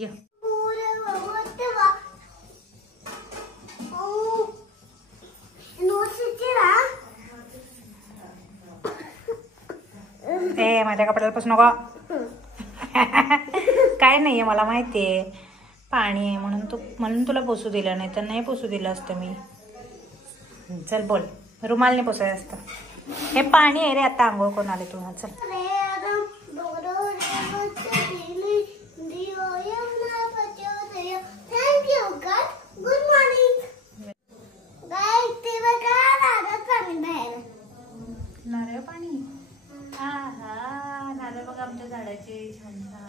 ये ए माझ्या कपड्याला पुसू नको. काय नाहीये मला माहितीये पाणी आहे म्हणून तुला पुसू दिलं, नाही तर नाही पुसू दिलं असतं मी. चल बोल, रुमालने पुसायचं असतं. हे पाणी आहे रे, आता आंघोळ करून आले तू. चल नारळ पाणी. हा हा नारळ बघा आमच्या झाडाचे छान छान.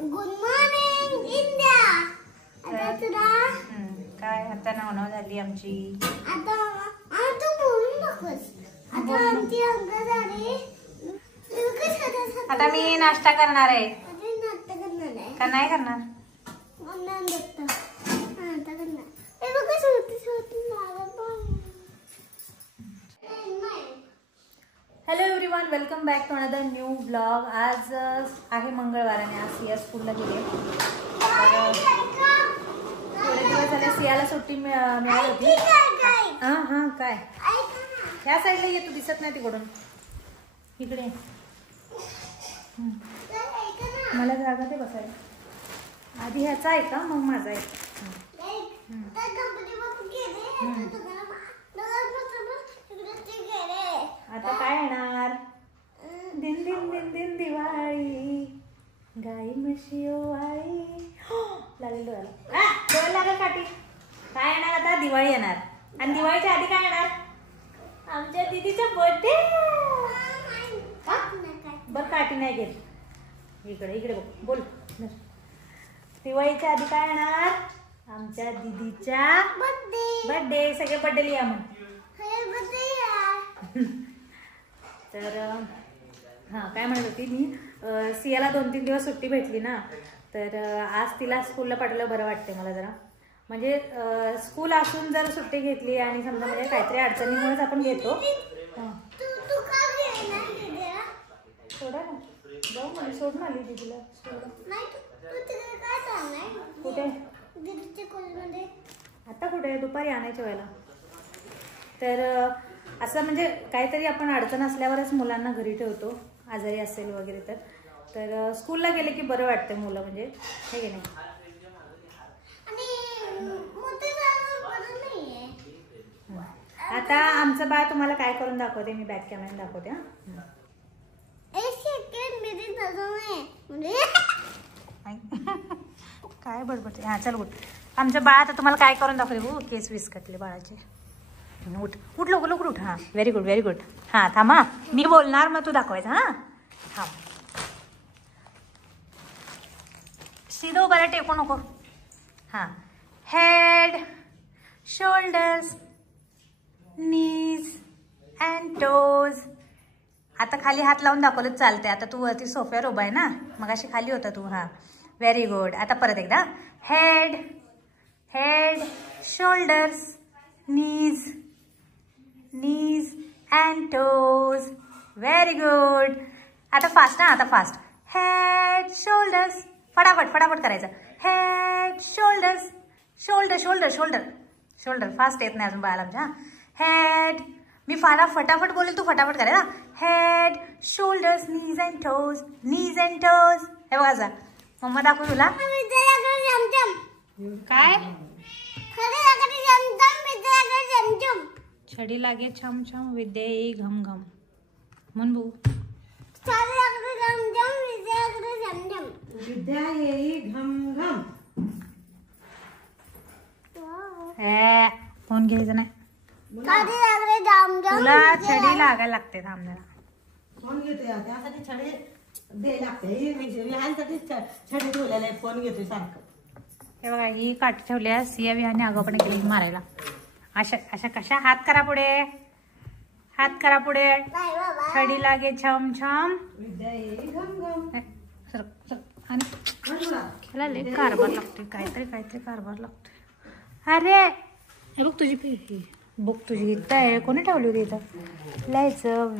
Good morning India. काय आता नाव झाली आमची. आता बोलून नकोस. आता आमची अंग झाली. आता मी नाश्ता करणार आहे. नाश्ता करणार आहे का नाही करणार. Hello everyone, welcome back to another new blog. आज आहे मंगळवार आणि आज सिया स्कूलला गेले. थोडे दिवस झाले सियाला सुट्टी मिळाली होती. हां हां काय ह्या साईडला ये, तू दिसत नाही तिकडून. इकडे मला जागा ते बसायला. आधी ह्याचा आहे का मग माझा आहे. आता काय येणार. दिन दिन दिन दिन दिवाळी, गाई म्हशी ओवाळी. लागेल डोळ्याला, डोळ्याला लागेल काठी. काय येणार आता, दिवाळी येणार. आणि दिवाळीच्या आधी काय येणार, आमच्या दीदीचा बर्थडे. बरं काठी नाही घेत. इकडे इकडे बोल. दिवाळीच्या आधी काय येणार, आमच्या दीदीचा बर्थडे. सगळे बर्थडे लिहा मग. तर हां काय म्हणत होती मी, सियाला 2-3 दिवस सुट्टी भेटली ना, तर आज तिला स्कूलला पाठवलं बरं वाटते मला जरा. म्हणजे स्कूल असून जर सुट्टी घेतली आणि समजा म्हणजे काहीतरी अडचणीमुळेच आपण घेतो. सोडा ना, जाऊ मला सोडून आली दीदीला. कुठे आता कुठे, दुपारी आणायच्या वेळेला. तर असं म्हणजे काहीतरी आपण अडचण असल्यावरच मुलांना घरी ठेवतो, आजारी असेल वगैरे. तर स्कूलला गेले की बरं वाटतं मुलं, म्हणजे हे की नाही. आता आमचं बाळ तुम्हाला काय करून दाखवते मी, बॅक कॅमेरा दाखवते. काय बडबडते. हा चल उठ. आमचं बाळ आता तुम्हाला काय करून दाखवते. हो केस विस्कटले बाळाचे. उठ उठ लवकर लवकर उठ. हां व्हेरी गुड व्हेरी गुड. हां थांब, हां मी बोलणार मग तू दाखवायचं. हां थांब, सीधं बरं टेकू नको. हां head, shoulders, knees and toes. आता खाली हात लावून दाखवलं चालते. आता तू वरती सोफ्यावर उभा आहे ना, मग अशी खाली होता तू. हां व्हेरी गुड. आता परत एकदा head, head, shoulders, knees, knees and toes. Very good. आता फास्ट. हां आता फास्ट. हेड, शोल्डर्स, फटाफट फटाफट करायचं. Head, shoulders, shoulder shoulder shoulder shoulder. Fast येत नाही अजून बाळाला आमच्या. हेड, मी फटाफट बोलेल, तू फटाफट करायला. Head, shoulders, knees and toes, knees and toes. हे बघा जा, मम्मा दाखवू तुला. काय छडी लागे छम छम, विद्या येई घम घम. म्हण बघू. विद्या येई घम घम. फोन घ्यायचा नाही तुला, छडी लागायला लागते. थांब जरा. फोन घेतोय त्यासाठी छडी दे लागते. विहानसाठी छडी ठेवलेला आहे, फोन घेतोय सारखं. हे बघा ही काठी ठेवली आहे. सिया विहाने आगापणे केली मारायला. अशा अशा कशा. हात करा पुढे, हात करा पुढे. छडी लागे छम छम, विद्या येई घम घम. आणि त्याला लय कारभार लागतोय, काहीतरी काहीतरी कारभार लागतोय. अरे हे बघ तुझी बुक तुझी इथं आहे, कोणी ठेवली होती इथं? लिहायचं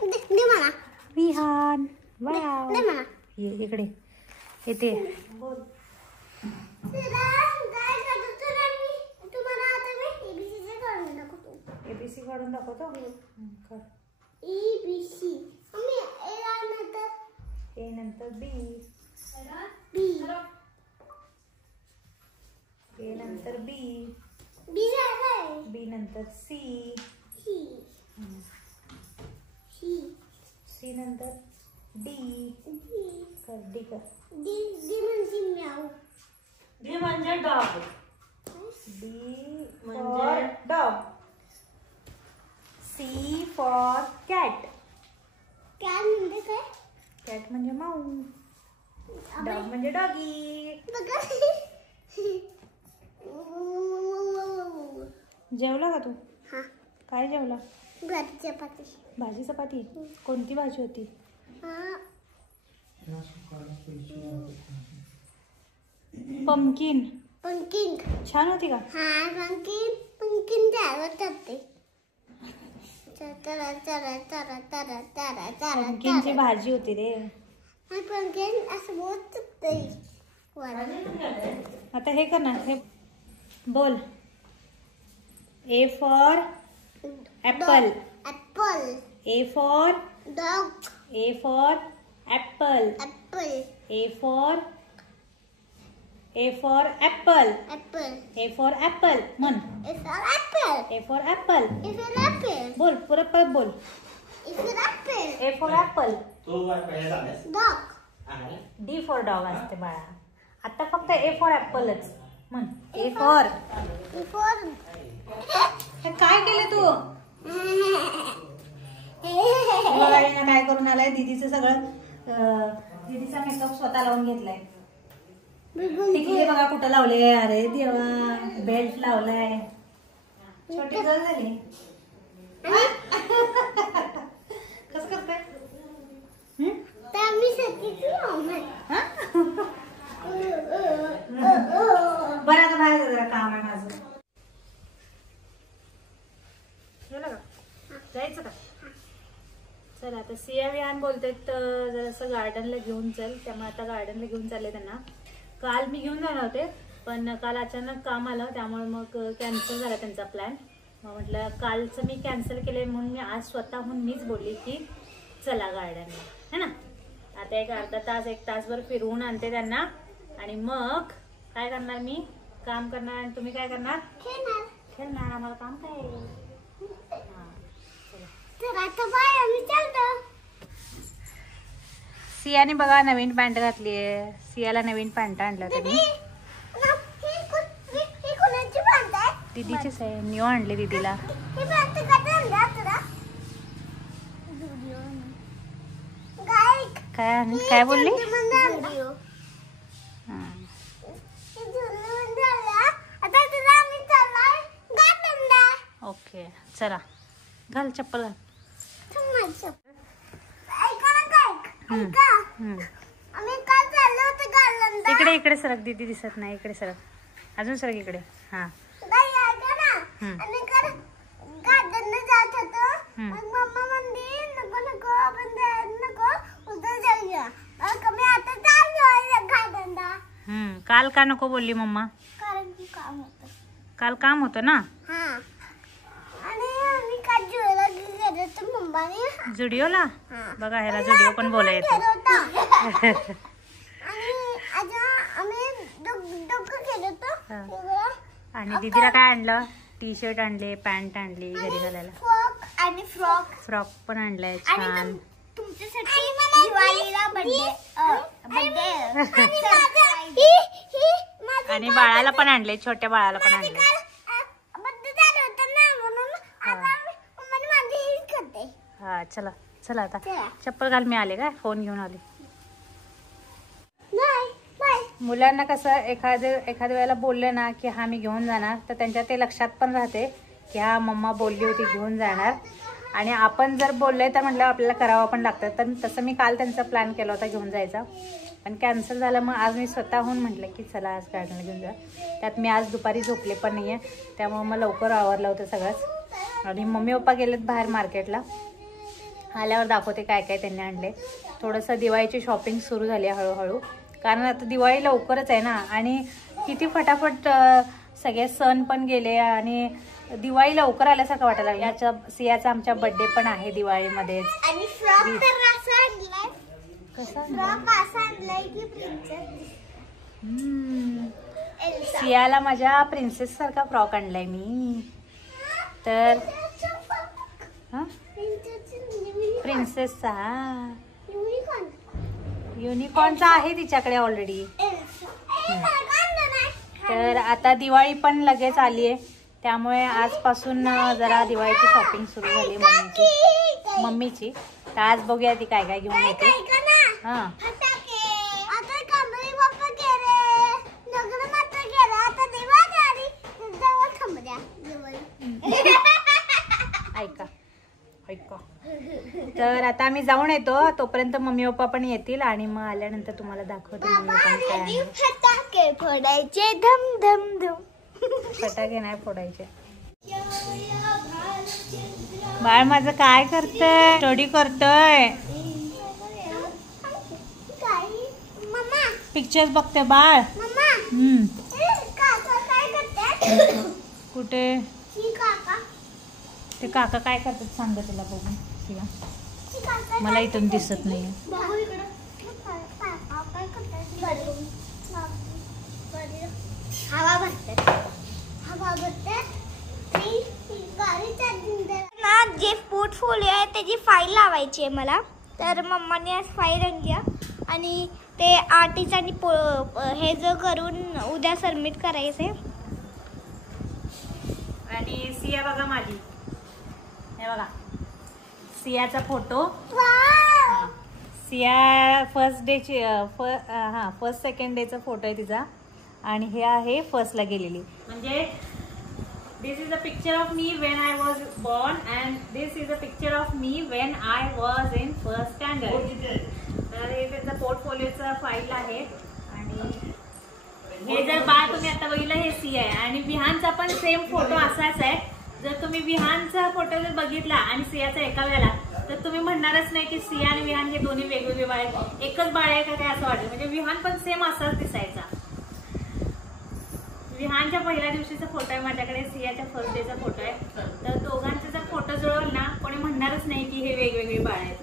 दे मला. विहान. वाव. दे मला. ये इकडे येते. तुम्हाला आता मी ABCD काढून दाखवतो. ABC काढून दाखवतो. ABC. मम्मी A नंतर A नंतर B. B. A नंतर B. B झालंय. B नंतर C. C. C. C नंतर D. कर D कर. D म्हणजे म्याऊ. D म्हणजे dog. D for dog. C for cat. काय म्हणजे काय? Cat म्हणजे माऊ. Dog म्हणजे डॉगी. बघा. जेवला का तू? हा. काय जेवला? भाजी चपाती. भाजी चपाती. कोणती भाजी होती? हा. पंपकिन. पंकिन. छान होती का? हा पंकिन आवडतात ते. पंपकिनची भाजी होती रे. पंकिन असं बोलतात ते. आता हे कर ना, हे बोल. A for apple. Apple. A for Dog. A for apple. Apple. A for apple. Apple. A for apple. म्हण. A for apple. A for apple. A for apple. बोल परत परत बोल. A for apple. A for apple. Dog. D for dog असते बाळा. आता फक्त A for appleच म्हण. A for. A for. हे काय केलं तू? बघा ना काय करून आलाय. दीदीचं सगळं दीदीचा मेकअप स्वतः लावून घेतलाय. टिकली बघा कुठं लावले. अरे देवा, बेल्ट लावलाय. छोटी गर्ल झाली. कस करते? बरं आता बाहेर जरा काम आहे माझं. जायचं का? चल आता सिया विहान बोलते तर जरासं गार्डनला घेऊन चल. त्यामुळे आता गार्डनला घेऊन चालले त्यांना. काल मी घेऊन जाणार होते पण काल अचानक काम आलं त्यामुळे मग कॅन्सल झाला त्यांचा प्लॅन. मग म्हटलं कालचं मी कॅन्सल केले म्हणून मी आज स्वतःहून मीच बोलली की चला गार्डनला, है ना. आता एक अर्धा तास 1 तासभर फिरवून आणते त्यांना आणि मग काय करणार मी? काम करणार आणि तुम्ही काय करणार? खेळणार. आम्हाला काम काय आहे? सियाने बघा नवीन पॅन्ट घातली आहे. सियाला नवीन पॅन्ट आणला त्यांनी. दीदीचीच आहे. न्यू आणली दीदीला. काय बोलली? ओके चला घाल चप्पल घाल. इकडे इकडे सरक. दीदी दिसत नाही. इकडे सरक. अजून सरक इकडे. हा काल का नको बोलली मम्मा? काल काम होतं ना. जुडिओला बघा ह्याला जुडिओ पण बोला येतो. आणि दीदीला काय आणलं? टी शर्ट आणले, पॅन्ट आणली घरी घालायला. फ्रॉक पण आणलाय छान. आणि बाळाला पण आणले. छोट्या बाळाला पण आणले. हा चला चला आता चप्पल घाल. मी आले काय फोन घेऊन आले. मुलांना कसं एखाद्या वेळेला बोललं ना की हा मी घेऊन जाणार तर त्यांच्या ते लक्षात पण राहते की हा मम्मा बोलली होती घेऊन जाणार. आणि आपण जर बोललोय तर म्हटलं आपल्याला करावं पण लागतं. तर तसं मी काल त्यांचा प्लॅन केला होता घेऊन जायचा पण कॅन्सल झालं. मग आज मी स्वतःहून म्हटलं की चला आज गार्डनला घेऊन जा. त्यात मी आज दुपारी झोपले पण नाही आहे, त्यामुळे मग लवकर आवरलं होतं सगळंच. आणि मम्मी पप्पा गेलेत बाहेर मार्केटला, आल्यावर दाखवते काय काय त्यांनी आणले. थोडंसं दिवाळीची शॉपिंग सुरू झाली आहे हळूहळू, कारण आता दिवाळी लवकरच आहे ना. आणि किती फटाफट सगळे सण पण गेले आणि दिवाळी लवकर आल्यासारखं वाटायला लागलं. याच्या सियाचा आमच्या बर्थडे पण आहे दिवाळीमध्येच. आणि फ्रॉक तर असं आणलाय, कसा फ्रॉक असं आणलाय की प्रिन्सेस एल्सा. सियाला माझ्या प्रिन्सेस सारखा फ्रॉक आणलाय मी. तर हा प्रिन्सेसचा, हा युनिकॉर्नचा आहे तिच्याकडे ऑलरेडी. तर आता दिवाळी पण लगेच आली आहे, त्यामुळे आजपासून जरा दिवाळीची शॉपिंग सुरू झाली मम्मीची. तर आज बघूया ती काय काय घेऊन येते. हा ऐका ऐका. तर आता आम्ही जाऊन येतो, तोपर्यंत मम्मी पप्पा पण येतील आणि मग आल्यानंतर तुम्हाला दाखवते मम्मी पप्पांनी काय आणलं. फटाके फोडायचे धम धम धम. फटाके नाही फोडायचे. बाळ माझं काय करतंय? स्टडी करतोय, पिक्चर्स बघते बाळ. कुठे ते काका काय करतात सांग तुला बघून. शिवा मला इथून दिसत नाही. हवा भरतात, हवा भरतात. ना जे पोर्टफोलिओ आहे त्याची फाईल लावायची आहे मला. तर मम्माने आज फाईल आणली आणि ते आर्टिस्ट आणि हे जो करून उद्या सबमिट करायचं आहे. आणि सिया बघा माझी, हे बघा सियाचा फोटो. सिया फर्स्ट डेची फर्स्ट सेकंड डेचा फोटो आहे तिचा. आणि हे आहे फर्स्टला गेलेली. म्हणजे this is a picture of me when I was born and this is a picture of me when I was in first standard. तर हे त्याचं पोर्टफोलिओचं फाईल आहे. आणि हे जर बाळ तुम्ही आता बघितलं हे सिया आहे. आणि विहानचा पण सेम फोटो असाच आहे. जर तुम्ही विहानचा फोटो जर बघितला आणि सियाचा एका वेळेला, तर तुम्ही म्हणणारच नाही की सिया आणि विहान हे दोन्ही वेगवेगळे बाळ आहेत, एकच बाळ आहे का काय असं वाटेल. म्हणजे विहान पण सेम असाच दिसायचा. विहानच्या पहिल्या दिवशीचा फोटो आहे माझ्याकडे, सियाच्या फर्स्ट डेचा फोटो आहे. तर दोघांचे जर फोटो जुळवल ना, कोणी म्हणणारच नाही की हे वेगवेगळे बाळ आहेत.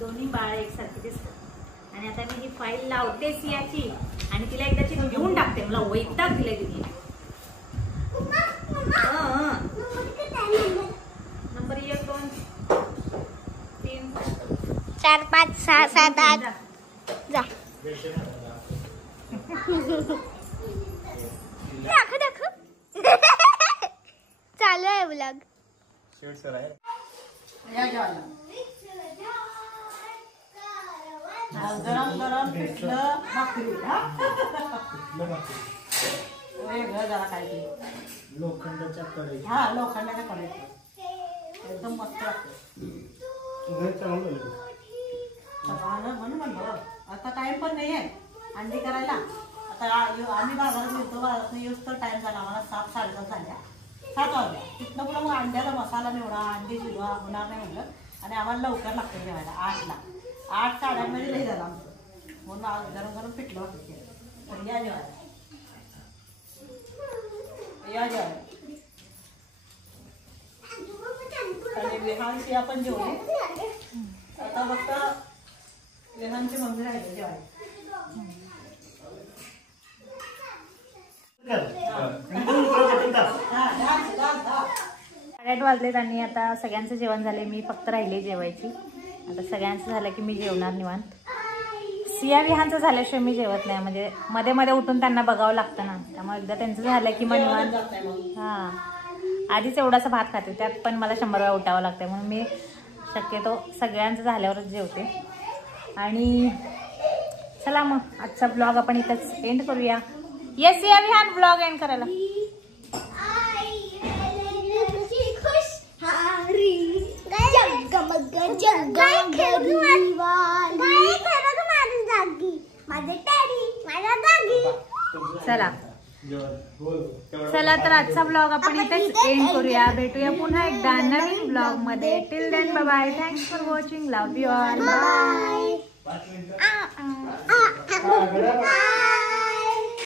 दोन्ही बाळ एकसारखे दिसतात. आणि आता मी ही फाईल लावते सियाची आणि तिला एकदाची घेऊन टाकते. मला वैताग दिले तिने. नंबर 1 2 3 4 5 6 7 8 जा. दाखव दाखव. चालू आहे व्लॉग. गरम गरम पिठलं भाकरी. वेगळं जरा काहीतरी लोखंडाच्या कढईत. हा लोखंडाच्या कढईत एकदम मस्त लागतं. म्हणून म्हणलं आता टाइम पण नाही आहे अंडी करायला. आता आम्ही बाजारात येतो, बाजारात येऊस तर टाइम झाला आम्हाला 7 साडेसात झाल्या, 7 वाजल्या. तिथनं पुढं मग अंड्याला मसाला निवडा, अंडी शिजवा होणार नाही म्हणलं. आणि आम्हाला लवकर लागतं जेवायला 8ला. 8 साड्यांमध्ये नाही झालं आमचं. म्हणून गरम गरम पिठलं वाटत केलं. तर या जेवायला, या जेवायला. आणि विहानची आपण जेवले. आता फक्त विहानची मम्मी राहिली जेवायला. 8 वाजलेत आणि आता सगळ्यांचं जेवण झाले. मी फक्त राहिले जेवायची. आता सगळ्यांचं झालं की मी जेवणार निवांत. सिया विहानचं झाल्याशिवाय मी जेवत नाही. म्हणजे मध्ये मध्ये उठून त्यांना बघावं लागतं ना, त्यामुळे एकदा त्यांचं झालं की मग निवांत. हां आधीच एवढासा भात खाते, त्यात पण मला 100 वेळा उठावं लागतं. म्हणून मी शक्यतो सगळ्यांचं झाल्यावरच जेवते. आणि चला मग आजचा ब्लॉग आपण इथंच एंड करूया. येस या विहान ब्लॉग एंड करायला. चला चला, तर आजचा ब्लॉग आपण इथेच एंड करूया. भेटूया पुन्हा एकदा नवीन ब्लॉग मध्ये. Till then bye bye. Thanks for watching. Love you all. Bye.